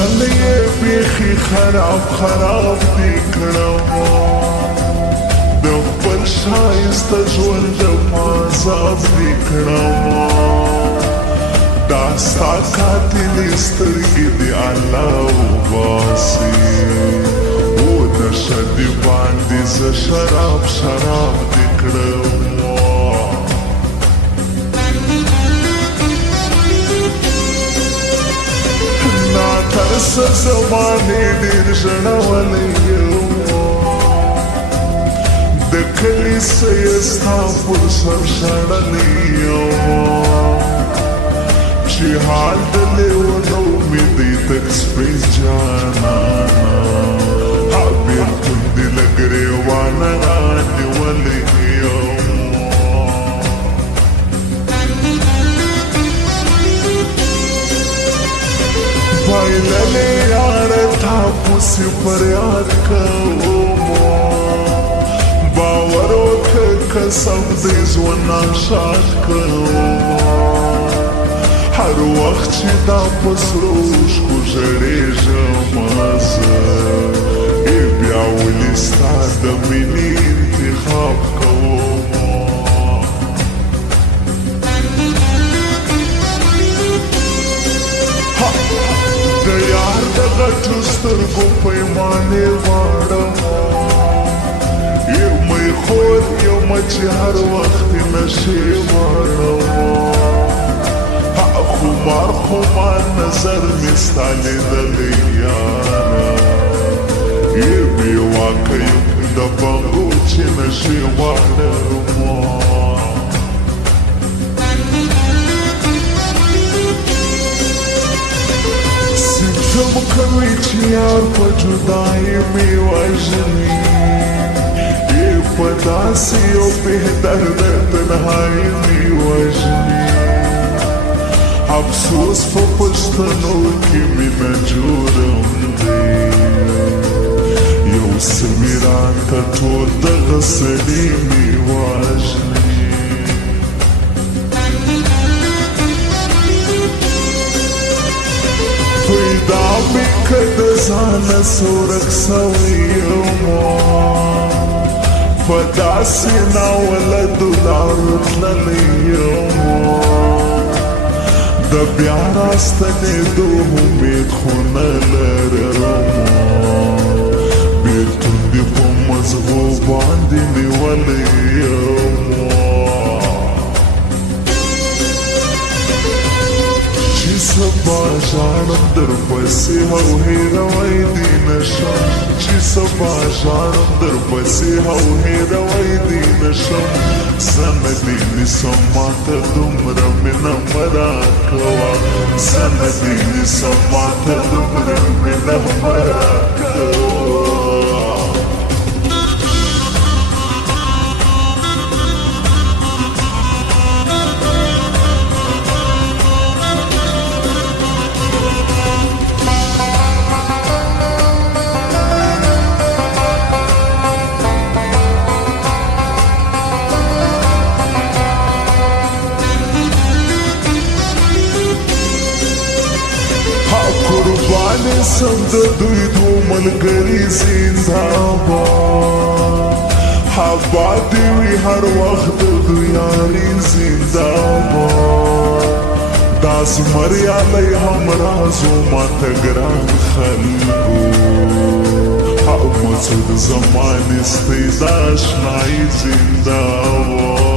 ژوند یې بیخي خراب خراب دې کړم د خپل ښایسته ژوند د عذاب دې کړم دا ستا قاتلې سترګې دې الله وباسي و نشه دې باندې زه شراب شراب دې کړم ناترسه زمانې ډېر ژړولی یم د کلي څه یې ستا پر سر ژړلی یم چې حال د لیونو مې دی تک سپین جانانا بېلتون دې له ګرېوانه رانیولی یم بایللې یاره تا پسې فریاد کوم باور وکړه قسم دې ژوند شاد کوم هر وخت چې دا په سرو اوښکو ژړېږم زه بیا ولې ستا د مینې انتخاب کوم د یار د غټو سترګو پیمانې غواړم یمه خور یمه چې هر وخت نشې غواړم خمار خمار نظر مې ستا لیدلی یاره بې واکه یم د بنګو چې نشې غواړم ستم کوي چې یار په جدایي مې وژني په داسې یو بهدرده تنهایي مې وژني افسوس په پښتنو کې مینه جوړم دی یو څه مې راته ټول دغه سړي مې وژني پیدا مې که د ځانه څورک سوی یم په داسې ناولدو لارو تللی یم د بیا راستنېدو امید خو نه لرم بېلتون دې په مزغو باندې نیولی یم چې سبا ژاړم درپسې او هېروی دې نشم چې سبا ژاړم درپسې او هېروی دې نشم زنه دې نیسم ماته دومره مینه مه راکوه زنه دې نیسم ماته دومره مینه مه راکوه قربانې سم د دوی دو ملګري زنده‌باد آباد دې وي هر وخت د دوی یاري زنده‌باد دا زمریالی همرازو ماته ګران خلکو مسعود زمانې ستی د اشنایي زنده‌باد